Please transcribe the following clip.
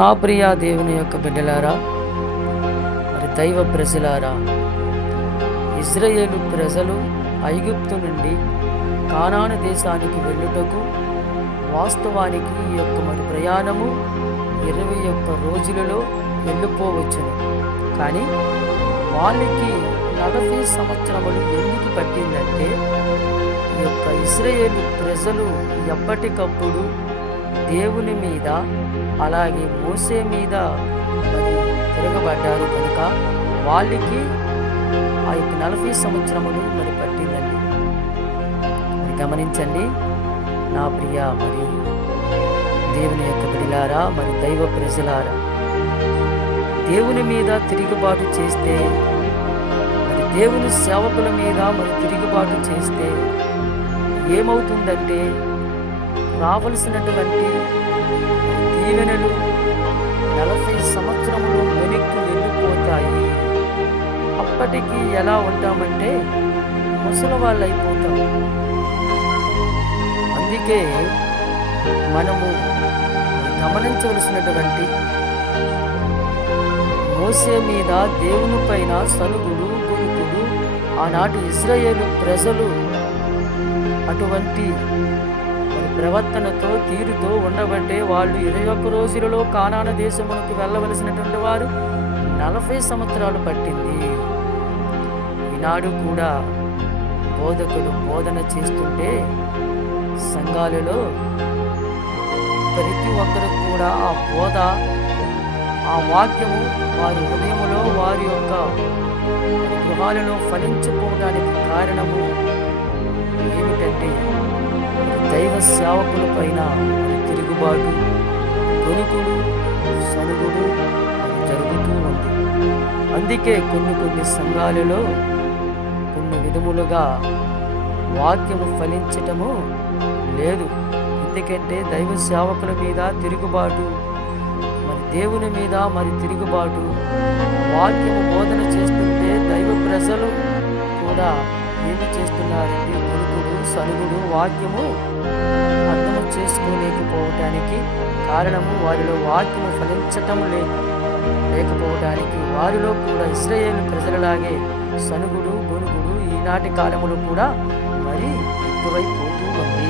నా ప్రియ దేవుని యొక్క బిడ్డలారా, మరి దైవ ప్రజలారా, ఇశ్రాయేలు ప్రజలు ఐగుప్తు నుండి కానాను దేశానికి వెళ్ళుటకు వాస్తవానికి ఈ యొక్క మరి ప్రయాణము 21 రోజులలో వెళ్ళిపోవచ్చును. కానీ వాళ్ళకి 40 సంవత్సరములు ఎందుకు పట్టిందంటే, ఈ యొక్క ఇశ్రాయేలు ప్రజలు ఎప్పటికప్పుడు దేవుని మీద అలాగే మోసే మీద మరి తిరగబడ్డారు కనుక వాళ్ళకి ఆ యొక్క 40 సంవత్సరములు మరి పట్టిందండి. మరి గమనించండి నా ప్రియ మరి దేవుని యొక్క బిడ్డలారా, మరి దైవ ప్రజలారా, దేవుని మీద తిరుగుబాటు చేస్తే, మరి దేవుని సేవకుల మీద మరి తిరుగుబాటు చేస్తే ఏమవుతుందంటే, రావలసినటువంటి దీవెనలు 40 సంవత్సరములు వెనక్కి వెళ్ళిపోతాయి. అప్పటికి ఎలా ఉంటామంటే ముసలి వాళ్ళు అయిపోతాం. అందుకే మనము గమనించవలసినటువంటి, మోసే మీద దేవుని పైన సనుగుడు గురుకుడు ఆనాటి ఇశ్రాయేలు ప్రజలు అటువంటి ప్రవర్తనతో తీరుతో ఉండబట్టే వాళ్ళు 21 రోజులలో కానాను దేశమునకు వెళ్ళవలసినటువంటి వారు 40 సంవత్సరాలు పట్టింది. ఈనాడు కూడా బోధకులు బోధన చేస్తుంటే సంఘాలలో ప్రతి ఒక్కరు కూడా ఆ బోధ, ఆ వాక్యము వారి హృదయములో వారి యొక్క గృహాలలో ఫలించుకోవడానికి కారణము ఏమిటంటే, దైవ సేవకుల పైన తిరుగుబాటు, కొనుకుడు, సనుగుడు జరుగుతూ ఉంది. అందుకే కొన్ని సంఘాలలో కొన్ని విధములుగా వాక్యము ఫలించటము లేదు. ఎందుకంటే దైవ సేవకుల మీద తిరుగుబాటు, మరి దేవుని మీద మరి తిరుగుబాటు, వాక్యము బోధన చేస్తుంటే దైవ ప్రజలు కూడా ఏమి చేస్తున్నారంటే కొనుకుడు, సనుగుడు, వాక్యము అర్థము చేసుకోలేకపోవటానికి కారణము వారిలో వాక్యము ఫలించటం లేకపోవటానికి వారిలో కూడా ఇశ్రాయేలు ప్రజలలాగే సనుగుడు, గొనుగుడు ఈనాటి కాలములో కూడా మరి ఎక్కువైపోతూ ఉంది.